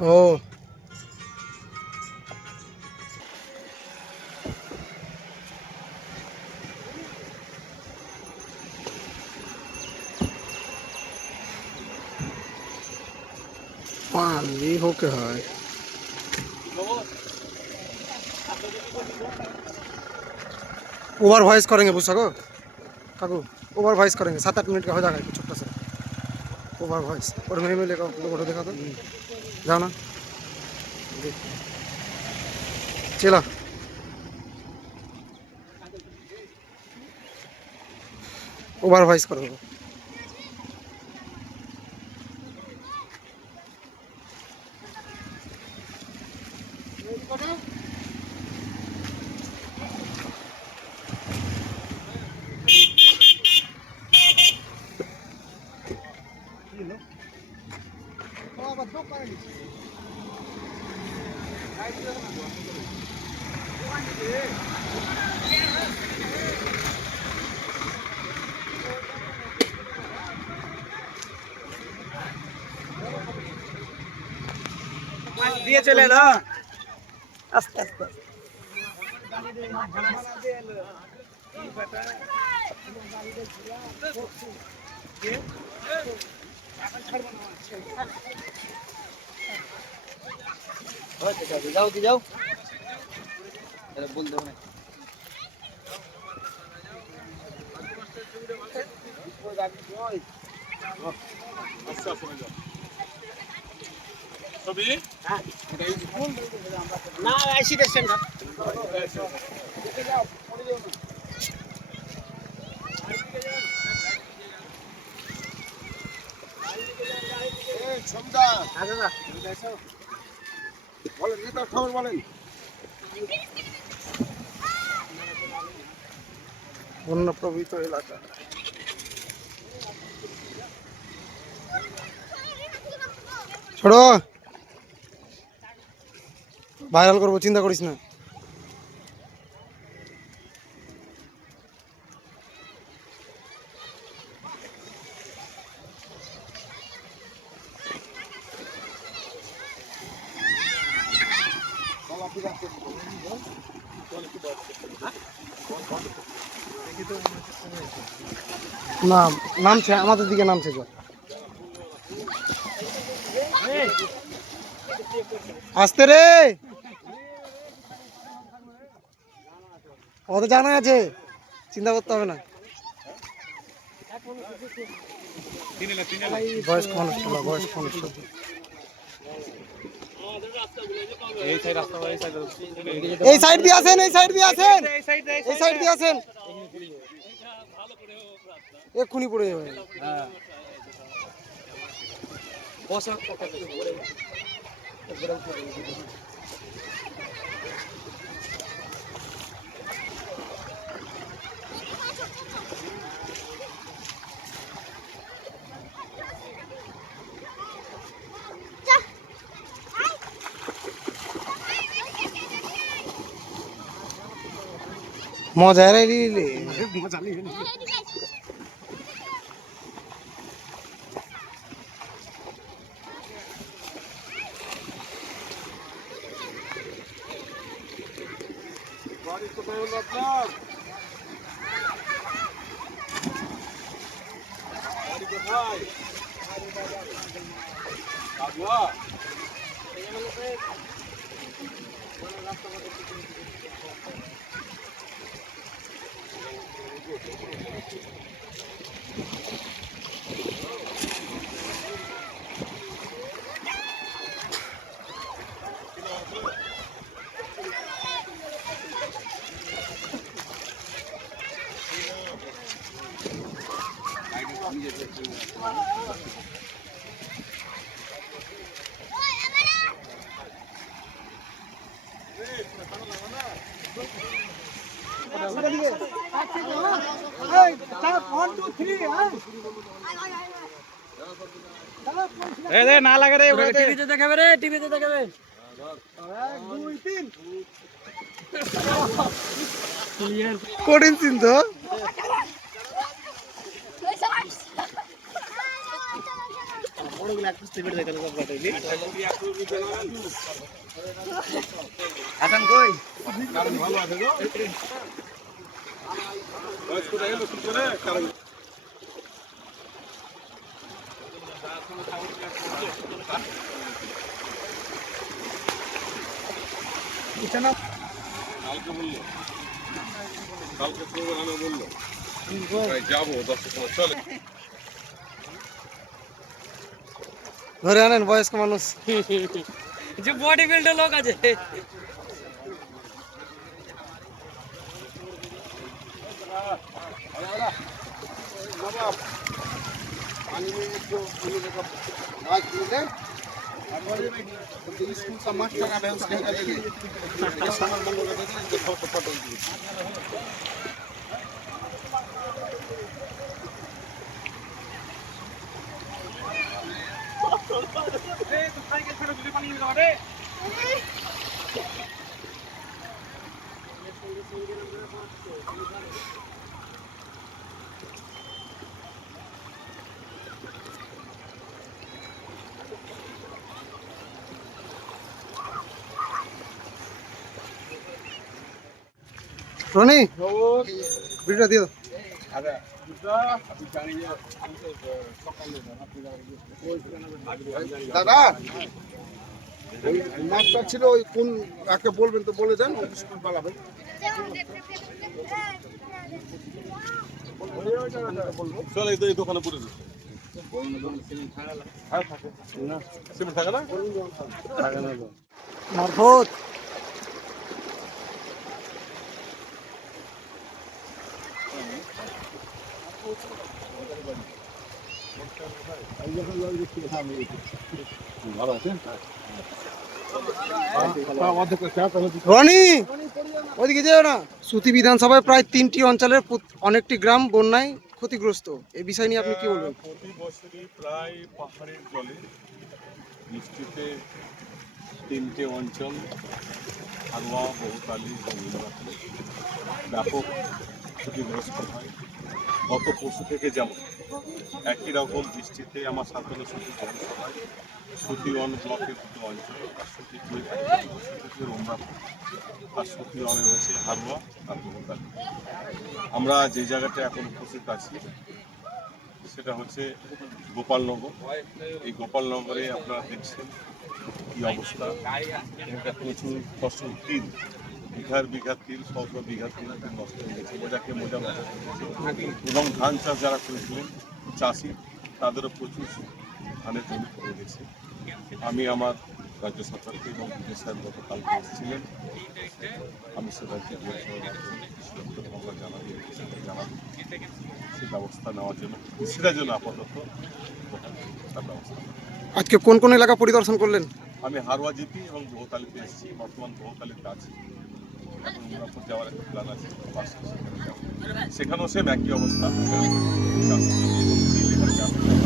ও पानी होके है ओवर वॉइस करेंगे पूछा को काकू ओवर वॉइस करेंगे 7-8 मिनट का हो जाएगा छोटा सा ओवर वॉइस और नहीं मिलेगा लोगों देखा तो जाओ ना चला ओवर वॉइस करो দিয়ে চলে না আস্তে আস্তে যাও কি যাও বলতে হবে না আইসি দেখছেন না বন্যা প্রভাবিত এলাকা ছোড়ো ভাইরাল করবো চিন্তা করিস না নাম নামছে আমাদের দিকে নামছে জল আসতে রে ও তো জানা আছে চিন্তা করতে হবে না বয়স্ক মানুষ বয়স্ক মানুষ এই সাইড দিয়ে আসেন এই সাইড দিয়ে আসেন এই সাইড দিয়ে আসেন এক্ষুনি পড়ে যাবে মজা রে মজা নেই বাড়ি কোথায় হলো আপনার বাড়ি কোথায় কাজুয়া না লাগে রে টিভিতে দেখাবে রে টিভিতে দেখাবে 1 2 3 কঠিন চিন তো। কালকে বললো, কালকে প্রোগ্রামে বললো যাবো 10টার সময় চলে। ধরে আনেন বয়স্ক মানুষ। যে বডি বিল্ডার লোক আছে। स्कूल का मास्टर है उसके রনি ভিডিওটা দিয়ে দাও। দাদা ওই মাছটা ছিল ওই কোন কাকে বলবেন তো বলে দেন স্কুল পালাবে। চল এই দোকানে পড়ে দিচ্ছি। সিমেন্ট থাকে না? মারফত ভালো আছেন? রনি ওদিকে যেও না। সুতি বিধানসভায় প্রায় 3টি অঞ্চলের অনেকটি গ্রাম বন্যায় ক্ষতিগ্রস্ত। এই বিষয় নিয়ে আপনি কি বলবেন? প্রতি বছরই প্রায় পাহাড়ের জলে বৃষ্টিতে 3টে অঞ্চল হারোয়া, বহুতালি এবং নীলমাটি ব্যাপক ক্ষতিগ্রস্ত হয়। গত পরশু থেকে যেমন একই রকম বৃষ্টিতে আমার সান্তানা সুতি পৌরসভায় সুতিওয়ান ব্লকের দুটো অঞ্চল আর সুতিপুর রোমরাপুর আর সুতিওয়ানে হয়েছে হারোয়া আর বহুতালি। আমরা যে জায়গাটা এখন উপস্থিত আছি সেটা হচ্ছে গোপালনগর। এই গোপালনগরে আপনারা দেখছেন কি অবস্থা। এটা প্রচুর ফসল তিল, বিঘার তিল, 100 বিঘা তিল নষ্ট হয়ে গেছে, মোজাকে মোজা নষ্ট হয়ে গেছে। এবং ধান চাষ যারা করেছিলেন চাষি তাদেরও প্রচুর ধানের জমি পড়ে গেছে। আমি আমার রাজ্য সরকারকে এবং বিজয় সাহেব গতকালকে এসেছিলেন, আমি সেটাকে আমরা জানাবো সে ব্যবস্থা নেওয়ার জন্য, কৃষিদের জন্য আপাতত তার ব্যবস্থা। আজকে কোন কোন এলাকা পরিদর্শন করলেন? আমি হারোয়া জিপি এবং বহুতালিতে এসেছি, বর্তমান বহুতালিতে আছি। এখন মুরাপুর যাওয়ার একটা প্ল্যান আছে, সেখানেও সেম একই অবস্থা। চাষি জমি এবং